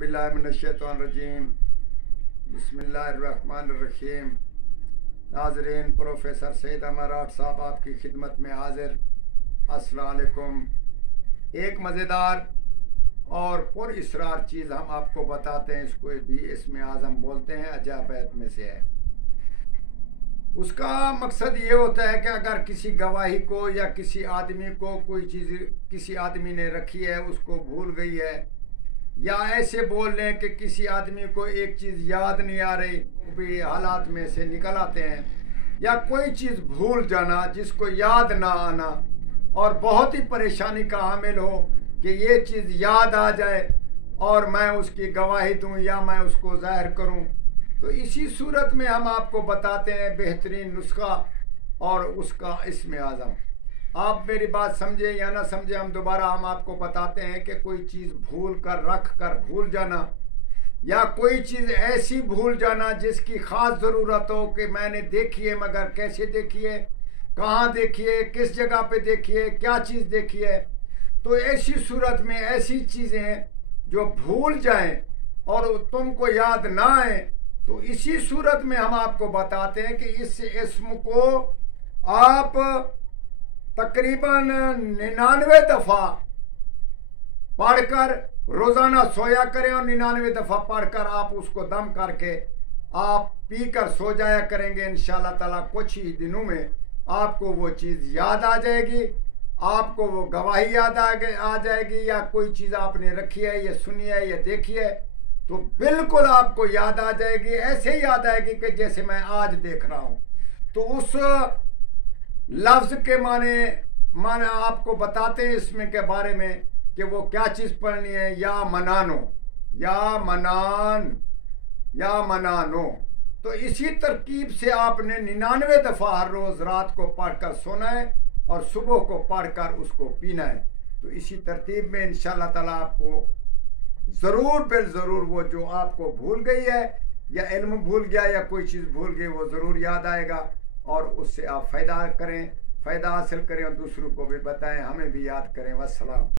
औज़ुबिल्लाहिमिनश्शैतानिर्रजीम बिस्मिल्लाहिर्रहमानिर्रहीम। नाज़रीन, प्रोफेसर सईद अमराट साहब आपकी खिदमत में हाजिर। अस्सलाम वालेकुम। एक मज़ेदार और पुरअसरार चीज़ हम आपको बताते हैं, इसको भी इसमें आज़म बोलते हैं, अजाबात में से है। उसका मकसद ये होता है कि अगर किसी गवाही को या किसी आदमी को कोई चीज़ किसी आदमी ने रखी है, उसको भूल गई है, या ऐसे बोल लें कि किसी आदमी को एक चीज़ याद नहीं आ रही, भी हालात में से निकल आते हैं, या कोई चीज़ भूल जाना जिसको याद ना आना और बहुत ही परेशानी का हामिल हो कि ये चीज़ याद आ जाए और मैं उसकी गवाही दूं या मैं उसको ज़ाहिर करूं। तो इसी सूरत में हम आपको बताते हैं बेहतरीन नुस्खा और उसका इसमें आज़म। आप मेरी बात समझे या ना समझे, हम दोबारा हम आपको बताते हैं कि कोई चीज़ भूल कर रख कर भूल जाना, या कोई चीज़ ऐसी भूल जाना जिसकी ख़ास ज़रूरत हो कि मैंने देखी है मगर कैसे देखी है, कहाँ देखी है, किस जगह पे देखी है, क्या चीज़ देखी है। तो ऐसी सूरत में ऐसी चीज़ें जो भूल जाएं और तुमको याद ना आए, तो इसी सूरत में हम आपको बताते हैं कि इस इस्म को आप तकरीबन 99 दफ़ा पढ़कर रोज़ाना सोया करें और 99 दफ़ा पढ़कर आप उसको दम करके आप पीकर सो जाया करेंगे। इंशाअल्लाह ताला कुछ ही दिनों में आपको वो चीज़ याद आ जाएगी, आपको वो गवाही याद आ जाएगी, या कोई चीज़ आपने रखी है, ये सुनी है, ये देखी है, तो बिल्कुल आपको याद आ जाएगी। ऐसे याद आएगी कि जैसे मैं आज देख रहा हूँ। तो उस लफ्ज़ के माने आपको बताते हैं इसमें के बारे में कि वो क्या चीज़ पढ़नी है, या मनानो, या मनान, या मनानो। तो इसी तरकीब से आपने 99 दफ़ा हर रोज़ रात को पढ़कर सोना है और सुबह को पढ़कर उसको पीना है। तो इसी तरतीब में इंशाअल्लाह ताला आपको ज़रूर बिल ज़रूर वो जो आपको भूल गई है या इल्म भूल गया या कोई चीज़ भूल गई, वो ज़रूर याद आएगा और उससे आप फ़ायदा करें, फ़ायदा हासिल करें और दूसरों को भी बताएं, हमें भी याद करें। वस्सलाम।